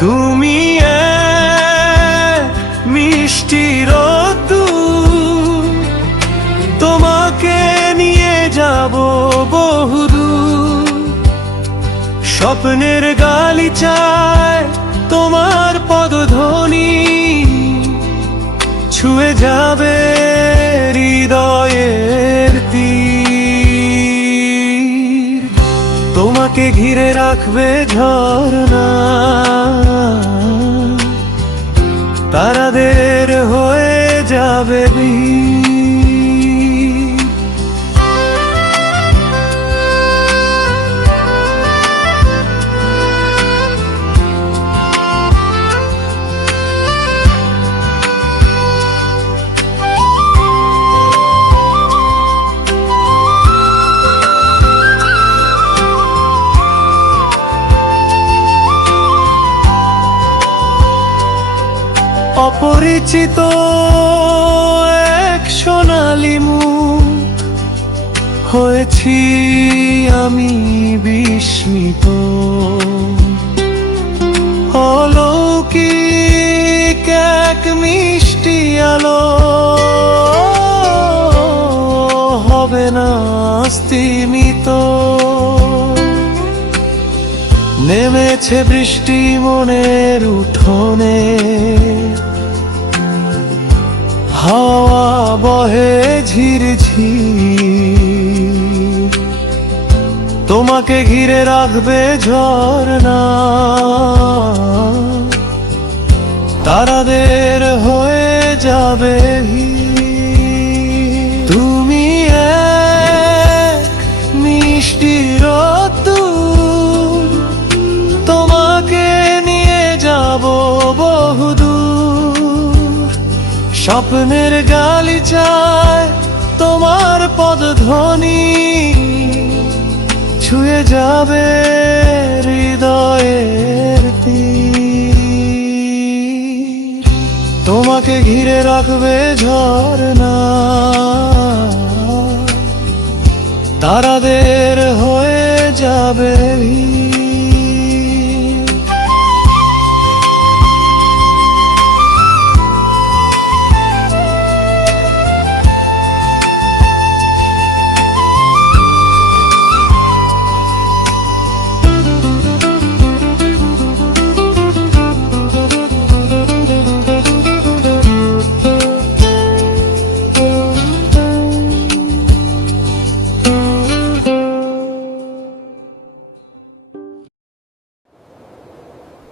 তুমি মিষ্টি রোদ্দুর তোমাকে নিয়ে যাব বহুদূর। স্বপ্নের গালি চায় তোমার পদধ্বনি, ছুঁয়ে যাবে হৃদয়ের তীর। তোমাকে ঘিরে রাখবে ঝর্ণা অপরিচিত এক সোনালি মুখ। হয়েছি আমি বিস্মিত। অলৌকিক এক মিষ্টি আলো। হবে না স্তিমিত নেমেছে বৃষ্টি মনের উঠোনে। ঝিরঝির। তোমাকে ঘিরে রাখবে ঝর্ণা। তারাদের হয়ে যাবে। তুমি মিষ্টি রোদ্দুর। তোমাকে নিয়ে যাব বহুদূর। স্বপ্নের গালিচায় তোমার যাবে হৃদয়ের তীর তোমাকে ঘিরে রাখবে ঝর্ণা তারাদের হয়ে যাবে ভিড়।